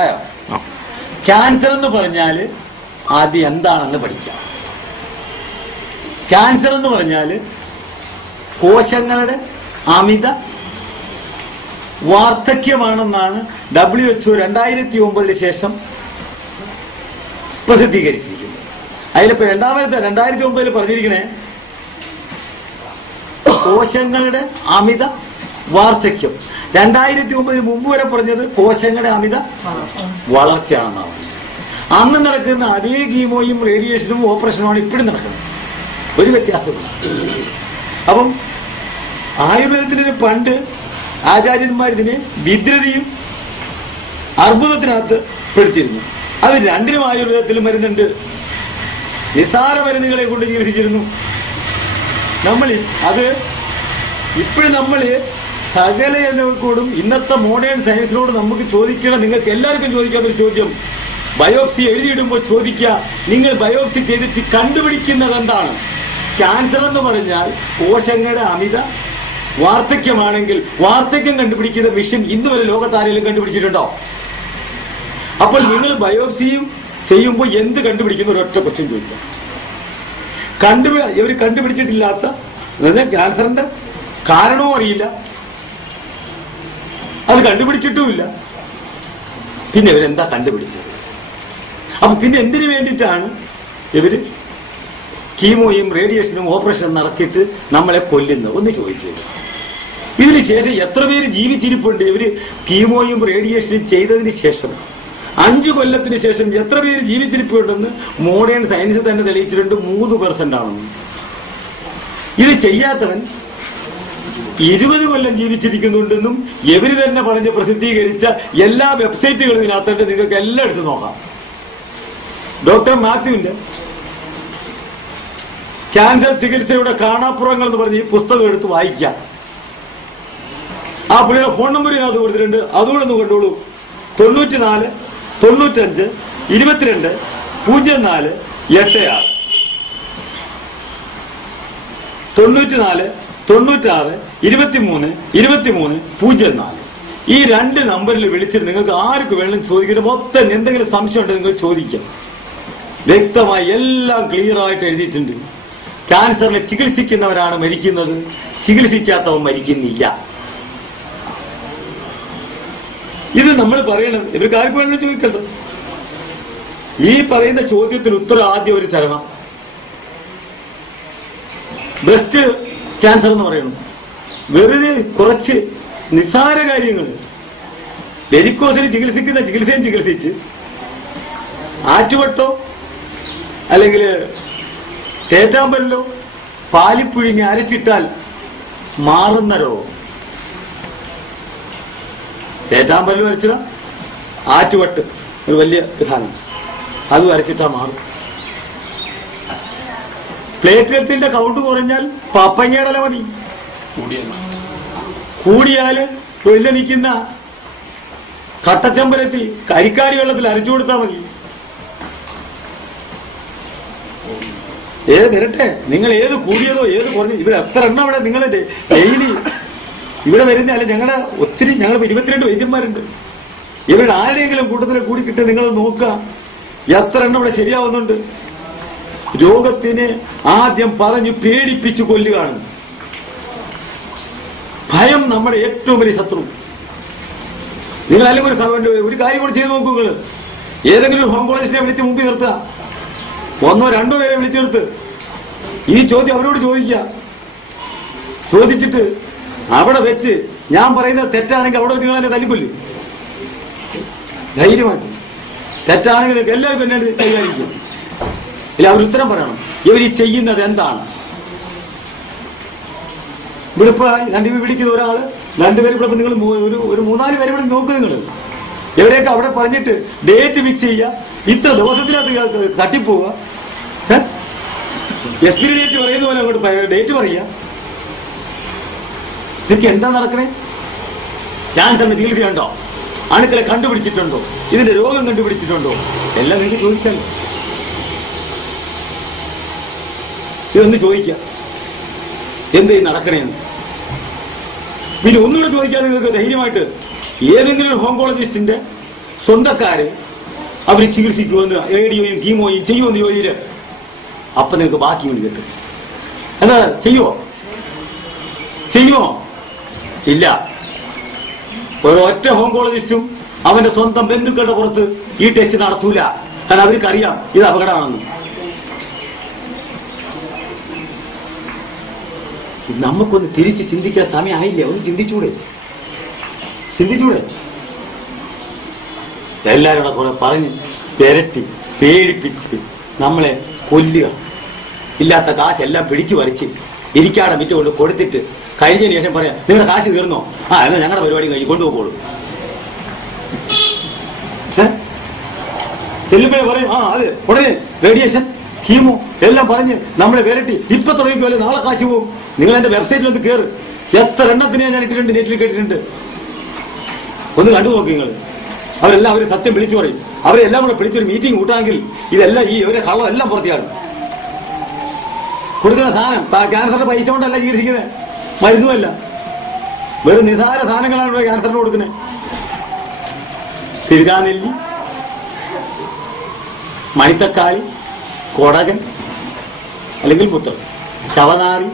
അയ്യോ, ക്യാൻസർ എന്ന് പറഞ്ഞാല് ആദ്യം എന്താണെന്ന് പഠിക്കാം. ക്യാൻസർ എന്ന് പറഞ്ഞാല് കോശങ്ങളുടെ അമിത വാർദ്ധക്യമാണെന്നാണ് WHO 2009 ശേഷം പ്രസിദ്ധീകരിച്ചിരിക്കുന്നത്. അതിലിപ്പോ 2009 പറഞ്ഞിരിക്കണേ കോശങ്ങളുടെ അമിത വാർദ്ധക്യം. 2009 മുമ്പ് വരെ പറഞ്ഞത് കോശങ്ങളുടെ അമിത വളർച്ചയാണെന്നാണ്. അന്ന് നടക്കുന്ന അതേ കീമോയും റേഡിയേഷനും ഓപ്പറേഷനുമാണ് ഇപ്പോഴും നടക്കുന്നത്. ഒരു വ്യത്യാസമില്ല. അപ്പം ആയുർവേദത്തിന് പണ്ട് ആചാര്യന്മാരിതിന് വിദ്രതയും അർബുദത്തിനകത്ത് പെടുത്തിയിരുന്നു. അത് രണ്ടിനും ആയുർവേദത്തിൽ മരുന്നുണ്ട്. നിസാര മരുന്നുകളെ കൊണ്ട് ചികിത്സിച്ചിരുന്നു. അത് ഇപ്പോഴും സകല എല്ലാവർക്കോടും ഇന്നത്തെ മോഡേൺ സയൻസിനോട് നമുക്ക് ചോദിക്കണം. നിങ്ങൾക്ക് എല്ലാവർക്കും ചോദിക്കാത്തൊരു ചോദ്യം, ബയോപ്സി എഴുതിയിടുമ്പോൾ ചോദിക്കുക, നിങ്ങൾ ബയോപ്സി ചെയ്തിട്ട് കണ്ടുപിടിക്കുന്നത് എന്താണ്? ക്യാൻസർ എന്ന് പറഞ്ഞാൽ കോശങ്ങളുടെ അമിത വാർദ്ധക്യമാണെങ്കിൽ വാർദ്ധക്യം കണ്ടുപിടിക്കുന്ന മിഷൻ ഇന്ന് വരെ ലോകത്താരെങ്കിലും കണ്ടുപിടിച്ചിട്ടുണ്ടോ? അപ്പോൾ നിങ്ങൾ ബയോപ്സിയും ചെയ്യുമ്പോൾ എന്ത് കണ്ടുപിടിക്കുന്ന ഒരൊറ്റ ക്വസ്റ്റ്യൻ ചോദിക്കാം. ഇവർ കണ്ടുപിടിച്ചിട്ടില്ലാത്ത ക്യാൻസറിന്റെ കാരണവും അറിയില്ല, അത് കണ്ടുപിടിച്ചിട്ടുമില്ല. പിന്നെ ഇവരെന്താ കണ്ടുപിടിച്ചത്? അപ്പൊ പിന്നെ എന്തിനു വേണ്ടിയിട്ടാണ് ഇവര് കീമോയും റേഡിയേഷനും ഓപ്പറേഷനും നടത്തിയിട്ട് നമ്മളെ കൊല്ലുന്നത്? ഒന്ന് ചോദിച്ചത്. ഇതിന് ശേഷം എത്ര പേര് ജീവിച്ചിരിപ്പുണ്ട്? ഇവര് കീമോയും റേഡിയേഷനും ചെയ്തതിന് ശേഷം 5 കൊല്ലത്തിന് ശേഷം എത്ര പേര് ജീവിച്ചിരിപ്പുണ്ടെന്ന് മോഡേൺ സയൻസ് തന്നെ തെളിയിച്ചിട്ടുണ്ട്. 3% ആണെന്ന്. ഇത് ചെയ്യാത്തവൻ 20 കൊല്ലം ജീവിച്ചിരിക്കുന്നുണ്ടെന്നും ഇവര് തന്നെ പറഞ്ഞ് പ്രസിദ്ധീകരിച്ച എല്ലാ വെബ്സൈറ്റുകളും ഇതിനകത്തുണ്ട്. നിങ്ങൾക്ക് എല്ലാം എടുത്ത് നോക്കാം. ഡോക്ടർ മാത്യുവിന്റെ ക്യാൻസർ ചികിത്സയുടെ കാണാപ്പുറങ്ങൾ എന്ന് പറഞ്ഞ് ഈ പുസ്തകം എടുത്ത് വായിക്കാം. ആ പുള്ളിയുടെ ഫോൺ നമ്പർ ഇതിനകത്ത് കൊടുത്തിട്ടുണ്ട്. അതുകൂടെ ഒന്ന് കണ്ടോളൂ. 94 95 22 04 86 94 96 23 23 04. ഈ 2 നമ്പറിൽ വിളിച്ചിട്ട് നിങ്ങൾക്ക് ആർക്ക് വേണമെങ്കിലും ചോദിക്കുന്നത്. മൊത്തം എന്തെങ്കിലും സംശയം ഉണ്ടെങ്കിൽ നിങ്ങൾ ചോദിക്കാം. വ്യക്തമായി എല്ലാം ക്ലിയർ ആയിട്ട് എഴുതിയിട്ടുണ്ട്. ക്യാൻസറിനെ ചികിത്സിക്കുന്നവരാണ് മരിക്കുന്നത്, ചികിത്സിക്കാത്തവൻ മരിക്കുന്നില്ല. ഇത് നമ്മൾ പറയണം. ഇവർക്ക് ആർക്ക് വേണമെങ്കിലും ചോദിക്കണ്ടോ? ഈ പറയുന്ന ചോദ്യത്തിന് ഉത്തരം ആദ്യം ഒരു തരണം. ബ്രസ്റ്റ് ക്യാൻസർ എന്ന് പറയണം. വെറുതെ കുറച്ച് നിസ്സാര കാര്യങ്ങൾ വെരിക്കോസിന് ചികിത്സിക്കുന്ന ചികിത്സയും ചികിത്സിച്ച് ആറ്റുവട്ടോ അല്ലെങ്കിൽ തേറ്റാമ്പല്ലോ പാലിപ്പുഴിങ്ങി അരച്ചിട്ടാൽ മാറുന്ന രോഗം. തേറ്റാമ്പല്ലോ അരച്ചിട, ആറ്റുവട്ട് ഒരു വലിയ സാധനം, അത് അരച്ചിട്ടാ മാറും. പ്ലേറ്റ്ലെറ്റിന്റെ കൗണ്ട് കുറഞ്ഞാൽ പപ്പങ്ങയുടെ ഇല മതി. കൂടിയാല് തൊഴിൽ നിൽക്കുന്ന കട്ടച്ചമ്പരത്തി കരിക്കാടി വെള്ളത്തിൽ അരച്ചു കൊടുത്താൽ മതി. ഏത് വരട്ടെ, നിങ്ങൾ ഏത് കൂടിയതോ ഏത് കുറഞ്ഞോ, ഇവിടെ എത്ര എണ്ണം ഇവിടെ നിങ്ങൾ ഡെയിലി ഇവിടെ വരുന്ന അല്ലെ? ഞങ്ങൾ 22 വൈദ്യന്മാരുണ്ട്. ഇവരുടെ ആരുടെയെങ്കിലും കൂട്ടത്തിലെ കൂടി കിട്ടി നിങ്ങൾ നോക്കുക, എത്ര എണ്ണം ഇവിടെ ശരിയാവുന്നുണ്ട്. രോഗത്തിന് ആദ്യം പറഞ്ഞു പേടിപ്പിച്ചു കൊല്ലുകയാണ്. ഭയം നമ്മുടെ ഏറ്റവും വലിയ ശത്രു. നിങ്ങൾ അല്ലെങ്കിൽ ഒരു കാര്യം കൂടി ചെയ്ത് നോക്കൂ. നിങ്ങൾ ഏതെങ്കിലും ഒരു ഓങ്കോളജിസ്റ്റിനെ വിളിച്ച് മുമ്പിൽ നിർത്തുക, 1 or 2 പേരെ വിളിച്ചു നിർത്ത്. ഈ ചോദ്യം അവരോട് ചോദിക്കുക. ചോദിച്ചിട്ട് അവിടെ വെച്ച് ഞാൻ പറയുന്നത് തെറ്റാണെങ്കിൽ അവിടെ നിങ്ങൾ എന്നെ തല്ലിക്കൊല്ലും. ധൈര്യമായിട്ട്. തെറ്റാണെങ്കിൽ നിങ്ങൾക്ക് എല്ലാവർക്കും എന്നെ കൈകാര്യം. ഇല്ല, അവർ ഉത്തരം പറയണം. ഇവർ ഈ ചെയ്യുന്നത് എന്താണ്? ഇവിടെ ഇപ്പൊ വിളിക്കുന്ന ഒരാള് 2 പേര് ഇവിടെ നിങ്ങൾ ഒരു 3-4 പേരെ ഇവിടെ നോക്കുക. നിങ്ങൾ എവിടെയൊക്കെ അവിടെ പറഞ്ഞിട്ട് ഡേറ്റ് ഫിക്സ് ചെയ്യുക, ഇത്ര ദിവസത്തിനകത്ത് തട്ടിപ്പോവുക, എക്സ്പയറി ഡേറ്റ് പറയുന്ന പോലെ അങ്ങോട്ട് ഡേറ്റ് പറയുക. ഇതൊക്കെ എന്താ നടക്കണേ? ക്യാൻസറിന് ചികിത്സയുണ്ടോ? അണുക്കളെ കണ്ടുപിടിച്ചിട്ടുണ്ടോ? ഇതിന്റെ രോഗം കണ്ടുപിടിച്ചിട്ടുണ്ടോ? എല്ലാം നിങ്ങൾക്ക് ചോദിക്കാമല്ലോ. ഇതൊന്ന് ചോദിക്കാം, എന്തേ നടക്കണേന്ന്. പിന്നെ ഒന്നുകൂടെ ചോദിക്കാതെ നിങ്ങൾക്ക് ധൈര്യമായിട്ട് ഏതെങ്കിലും ഒരു ഓങ്കോളജിസ്റ്റിന്റെ സ്വന്തക്കാര് അവര് ചികിത്സിക്കുമെന്ന്, റേഡിയോയും കീമോയും ചെയ്യുമെന്ന് ചോദിച്ചിട്ട് അപ്പൊ നിങ്ങൾക്ക് ബാക്കി വേണ്ടി കിട്ടും. എന്താ ചെയ്യുമോ? ഇല്ല. ഒരൊറ്റ ഓങ്കോളജിസ്റ്റും അവന്റെ സ്വന്തം ബന്ധുക്കളുടെ പുറത്ത് ഈ ടെസ്റ്റ് നടത്തൂല. കാരണം അവർക്കറിയാം ഇത് അപകടമാണെന്ന്. നമുക്കൊന്ന് തിരിച്ച് ചിന്തിക്കാൻ സമയമായില്ല. ഒന്ന് ചിന്തിച്ചൂടെ? എല്ലാവരും കൂടെ കുറെ പറഞ്ഞ് പെരട്ടി പേടിപ്പിച്ച് നമ്മളെ കൊല്ലുക. ഇല്ലാത്ത കാശെല്ലാം പിടിച്ചു വരച്ച് ഇരിക്കാടെ മിറ്റ കൊണ്ട് കൊടുത്തിട്ട് കഴിഞ്ഞതിന് ശേഷം പറയാം നിങ്ങളുടെ കാശ് തീർന്നോ? എന്നാൽ ഞങ്ങളുടെ പരിപാടി കഴിഞ്ഞ് കൊണ്ടുപോകോളൂ. ചെല്ലുമ്പോഴേ പറയും അത് ഉടനെ റേഡിയേഷൻ കീമോ എല്ലാം പറഞ്ഞ് നമ്മളെ വിരട്ടി ഇപ്പൊ തുടങ്ങിക്കോലെ നാളെ കാശ് പോകും. നിങ്ങൾ എന്റെ വെബ്സൈറ്റിൽ ഒന്ന് കയറ്. എത്ര എണ്ണത്തിനെ ഞാൻ ഇട്ടിട്ടുണ്ട്, നെറ്റിൽ കേട്ടിട്ടുണ്ട്. ഒന്ന് കണ്ടു നോക്കി നിങ്ങൾ. അവരെല്ലാം അവര് സത്യം വിളിച്ചു പറയും. അവരെല്ലാം കൂടെ വിളിച്ചൊരു മീറ്റിംഗ് കൂട്ടാമെങ്കിൽ ഇതെല്ലാം ഈ ഇവരെ കള്ളം എല്ലാം പുറത്തിയാകും. കൊടുക്കുന്ന സാധനം ക്യാൻസറിന്റെ പൈസ കൊണ്ടല്ല ചികിത്സിക്കുന്നത്, മരുന്നുമല്ല, വെറും നിസാര സാധനങ്ങളാണ് ഇവിടെ ക്യാൻസറിന് കൊടുക്കുന്നത്. പിഴുകാനെല്ലി, മണിത്തക്കാളി, കൊടകൻ അല്ലെങ്കിൽ പുത്തൻ, ശവനാറി,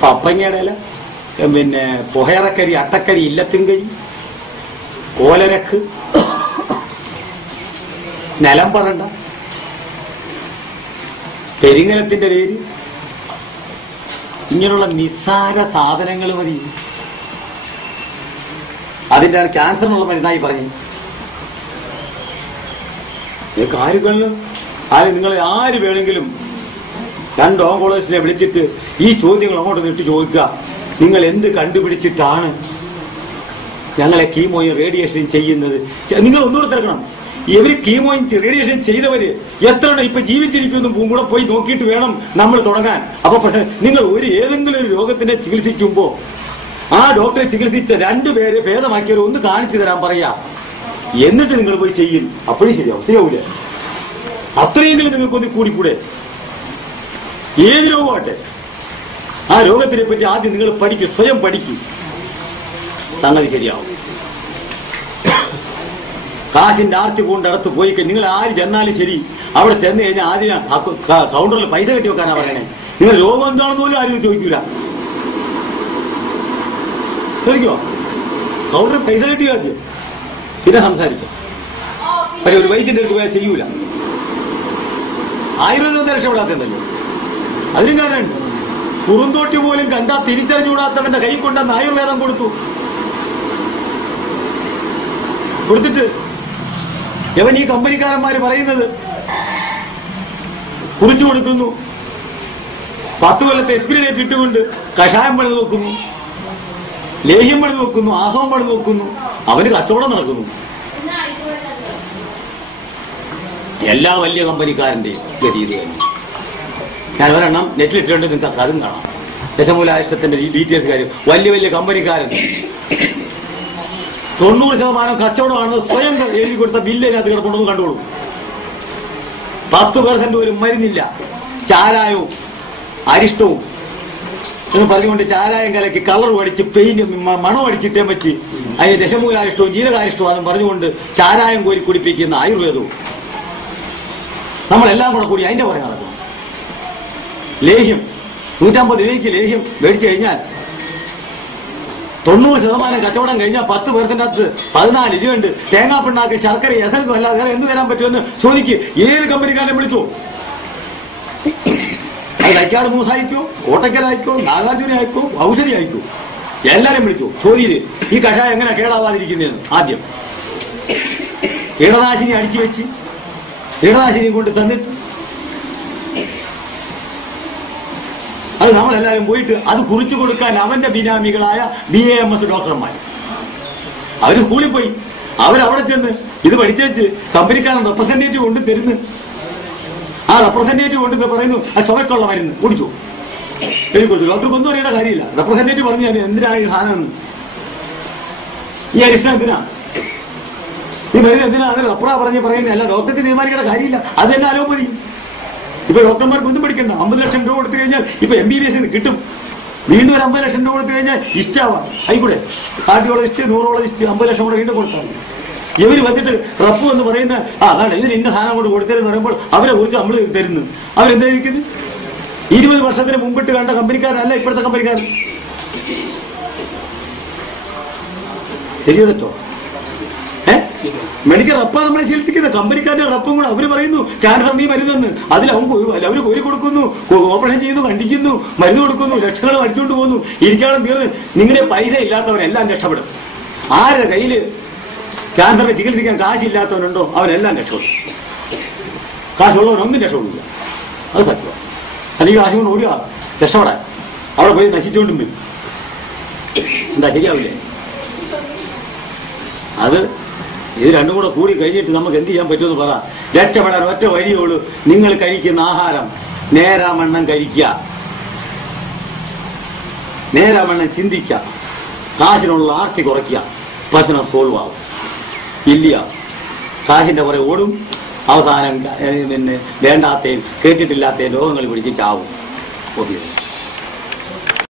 പപ്പങ്ങയുടെ ഇല, പിന്നെ പുഹയറക്കരി, അട്ടക്കരി, ഇല്ലത്തിൻകരി, കോലരക്ക്, നിലം പറണ്ട, പെരിങ്ങലത്തിന്റെ പേര്, ഇങ്ങനെയുള്ള നിസ്സാര സാധനങ്ങൾ മതി. അതിന്റെ ക്യാൻസറിനുള്ള മരുന്നായി പറഞ്ഞു. കാര്യങ്ങളിലും നിങ്ങൾ ആര് വേണമെങ്കിലും 2 ഓങ്കോളജിസ്റ്റിനെ വിളിച്ചിട്ട് ഈ ചോദ്യങ്ങൾ അങ്ങോട്ട് നീട്ടി ചോദിക്കുക. നിങ്ങൾ എന്ത് കണ്ടുപിടിച്ചിട്ടാണ് ഞങ്ങളെ കീമോയും റേഡിയേഷനും ചെയ്യുന്നത്? നിങ്ങൾ ഒന്നുകൂടെ തിരക്കണം. ഇവര് കീമോയും റേഡിയേഷൻ ചെയ്തവര് എത്ര ഇപ്പൊ ജീവിച്ചിരിക്കുന്നു കൂടെ പോയി നോക്കിയിട്ട് വേണം നമ്മൾ തുടങ്ങാൻ. അപ്പൊ നിങ്ങൾ ഏതെങ്കിലും ഒരു രോഗത്തിനെ ചികിത്സിക്കുമ്പോ ആ ഡോക്ടറെ ചികിത്സിച്ച 2 പേരെ ഭേദമാക്കിയവരെ ഒന്ന് കാണിച്ചു തരാൻ പറയാ. എന്നിട്ട് നിങ്ങൾ പോയി ചെയ്യും. അപ്പോഴും ശരിയാവൂല. അത്രയെങ്കിലും നിങ്ങൾക്കൊന്ന് കൂടിക്കൂടെ? ഏത് രോഗമാട്ടെ ആ രോഗത്തിനെ പറ്റി ആദ്യം നിങ്ങൾ പഠിക്കും, സ്വയം പഠിക്കും. സംഗതി ശരിയാവും. കാശിന്റെ ആർത്തി കൊണ്ടടുത്ത് പോയി നിങ്ങൾ ആര് ചെന്നാലും ശരി, അവിടെ ചെന്ന് കഴിഞ്ഞാൽ ആദ്യം കൗണ്ടറിൽ പൈസ കെട്ടി വെക്കാനാ പറയണേ. നിങ്ങൾ രോഗം എന്താണെന്ന് പോലും ആരും ചോദിക്കൂല. ചോദിക്കോ? കൗണ്ടറിൽ പൈസ കെട്ടി ആദ്യം, പിന്നെ സംസാരിക്കാം. പക്ഷെ ഒരു വൈദ്യന്റെ അടുത്ത് പോയാൽ ചെയ്യൂല. ആയുർവേദത്തെ രക്ഷപ്പെടാത്തല്ലോ. അതിനും കാരണമുണ്ട്. കുറുന്തോട്ടി പോലും കണ്ടാ തിരിച്ചറിഞ്ഞുകൂടാത്തവന്റെ കൈ കൊണ്ടെന്ന് ആയുർവേദം കൊടുത്തിട്ട് ഇവൻ ഈ കമ്പനിക്കാരന്മാര് പറയുന്നത് കുറിച്ചു കൊടുക്കുന്നു. 10 കൊല്ലത്തെ എക്സ്പീരിയൻ ഡേറ്റ് ഇട്ടുകൊണ്ട് കഷായം പണിത് വെക്കുന്നു, ലേഹ്യം പണിത് വെക്കുന്നു, ആസവം പണിത് വെക്കുന്നു. അവന് കച്ചവടം നടക്കുന്നു. എല്ലാ വലിയ കമ്പനിക്കാരന്റെയും ഗതി ഇത് തന്നെ. ഞാൻ ഒരെണ്ണം നെറ്റിലിട്ടുണ്ട്, നിങ്ങൾക്ക് അതും കാണാം. ദശമൂലാഷ്ടത്തിന്റെ ഡീറ്റെയിൽസ് കാര്യം. വലിയ കമ്പനിക്കാരൻ 90% കച്ചവടമാണെന്ന് സ്വയം എഴുതി കൊടുത്ത ബില്ല് അതിനകത്ത് കിടപ്പുണ്ടെന്ന് കണ്ടോളൂ. 10% പോലും മരുന്നില്ല. ചാരായവും അരിഷ്ടവും എന്ന് പറഞ്ഞുകൊണ്ട് ചാരായം കലക്കി കളർ അടിച്ച് പെയിന്റ് മണം അടിച്ചിട്ടേ പറ്റി അതിന് ദശമൂലാരിഷ്ടവും ജീരകാരിഷ്ടവും അതും പറഞ്ഞുകൊണ്ട് ചാരായം കോരി കുടിപ്പിക്കുന്ന ആയുർവേദവും നമ്മളെല്ലാം കൂടി അതിന്റെ പുറകെ നടക്കും. ലേഹ്യം 150 രൂപയ്ക്ക് ലേഹ്യം മേടിച്ചു കഴിഞ്ഞാൽ 90% കച്ചവടം കഴിഞ്ഞാൽ 10% 14 രൂപയുണ്ട്. തേങ്ങാപ്പിണ്ണാക്ക്, ശർക്കര, എസൻസും അല്ലാതെ എന്ത് തരാൻ പറ്റുമെന്ന് ചോദിക്ക്. ഏത് കമ്പനിക്കാരനെ വിളിച്ചോ? അത് തൈക്കാട് മൂസായിക്കോ, കോട്ടക്കലായിക്കോ, നാഗാർജുന ആയിക്കോ, ഔഷധി ആയിക്കോ, എല്ലാരും വിളിച്ചോ. ചോദ്യം ഈ കഷായം എങ്ങനെ കേടാവാതിരിക്കുന്നതെന്ന്. ആദ്യം കീടനാശിനി അടിച്ചു വെച്ച് കീടനാശിനി കൊണ്ട് തന്നിട്ട് അത് നമ്മളെല്ലാവരും പോയിട്ട് അത് കുറിച്ചു കൊടുക്കാൻ അവന്റെ ബിനാമികളായ BAMS ഡോക്ടർമാർ അവര് സ്കൂളിൽ പോയി അവരവിടെ ചെന്ന് ഇത് പഠിച്ചേച്ച് കമ്പനിക്കാരൻ റെപ്രസെന്റേറ്റീവ് കൊണ്ട് തരുന്നു. ആ റെപ്രസെന്റേറ്റീവ് കൊണ്ട് പറയുന്നു ആ ചുമക്കുള്ള മരുന്ന് കുടിച്ചു കൊടുത്തു. ഡോക്ടർക്ക് ഒന്നും അറിയേണ്ട കാര്യമില്ല. റെപ്രസെന്റേറ്റീവ് പറഞ്ഞു എന്തിനാ ഈ സാധനം, ഈ അരിഷ്ടം എന്തിനാ, ഈ മരുന്ന് എന്തിനാ, അത് റെപ്ര പറയുന്നത് അല്ല. ഡോക്ടർക്ക് തീരുമാനിക്കേണ്ട കാര്യമില്ല. അത് തന്നെ അലോപതി. ഇപ്പൊ ഡോക്ടർമാർക്ക് ഒന്നും പഠിക്കണ്ട. 50 ലക്ഷം രൂപ കൊടുത്തു കഴിഞ്ഞാൽ ഇപ്പൊ MBBS കിട്ടും. വീണ്ടും ഒരു 50 ലക്ഷം രൂപ കൊടുത്തു കഴിഞ്ഞാൽ ഇഷ്ടാവാം. ആയിക്കൂടെ? കാർഡിയോളജിസ്റ്റ്, ന്യൂറോളജിസ്റ്റ് 50 ലക്ഷം കൂടെ വീണ്ടും കൊടുത്താൽ ഇവർ വന്നിട്ട് റബ്ബ് എന്ന് പറയുന്ന അതാണ് ഇതിന് ഇന്ന സാധനം കൊണ്ട് കൊടുത്തതെന്ന് പറയുമ്പോൾ അവരെ കുറിച്ച് നമ്മൾ തരുന്നു. അവരെന്തായിരിക്കുന്നു? 20 വർഷത്തിന് മുമ്പിട്ട് കണ്ട കമ്പനിക്കാരല്ല ഇപ്പോഴത്തെ കമ്പനിക്കാരൻ. ശരിയോ തെറ്റോ? മെഡിക്കൽ റപ്പാ നമ്മളെ ശീലിപ്പിക്കുന്നത്. കമ്പനിക്കാരുടെ റപ്പും കൂടെ അവര് പറയുന്നു ക്യാൻസറിന് ഈ മരുന്നെന്ന്. അതിൽ അവര് കോരി കൊടുക്കുന്നു, ഓപ്പറേഷൻ ചെയ്യുന്നു, കണ്ടിക്കുന്നു, മരുന്ന് കൊടുക്കുന്നു, ലക്ഷങ്ങൾ അടിച്ചുകൊണ്ട് പോകുന്നു. ഇരിക്കാനും തീർന്ന് നിങ്ങളുടെ പൈസ ഇല്ലാത്തവരെല്ലാം രക്ഷപ്പെടും. ആരുടെ കയ്യില് ക്യാൻസറിനെ ചികിത്സിക്കാൻ കാശില്ലാത്തവനുണ്ടോ അവരെല്ലാം രക്ഷപ്പെടും. കാശുള്ളവനൊന്നും രക്ഷപ്പെടില്ല. അത് സത്യമാണ്. അല്ലെങ്കിൽ കാശ് കൊണ്ട് ഓടുക രക്ഷപ്പെടാൻ അവിടെ പോയി നശിച്ചുകൊണ്ടും വരും. എന്താ ശരിയാവില്ലേ? അത് ഇത് രണ്ടും കൂടെ കൂടി കഴിഞ്ഞിട്ട് നമുക്ക് എന്ത് ചെയ്യാൻ പറ്റുമെന്ന് പറ. രക്ഷപ്പെടാൻ ഒറ്റ വഴിയുള്ളൂ. നിങ്ങൾ കഴിക്കുന്ന ആഹാരം നേരാമണ്ണം കഴിക്കുക, നേരാമണ്ണം ചിന്തിക്കുക, കാശിനുള്ള ആർത്തി കുറയ്ക്കുക. പ്രശ്നം സോൾവ് ആവും. ഇല്ല കാശിന്റെ പുറകെ ഓടും, അവസാനം പിന്നെ വേണ്ടാത്തയും കേട്ടിട്ടില്ലാത്തയും രോഗങ്ങൾ പിടിച്ച് ചാവും. ഓക്കെ.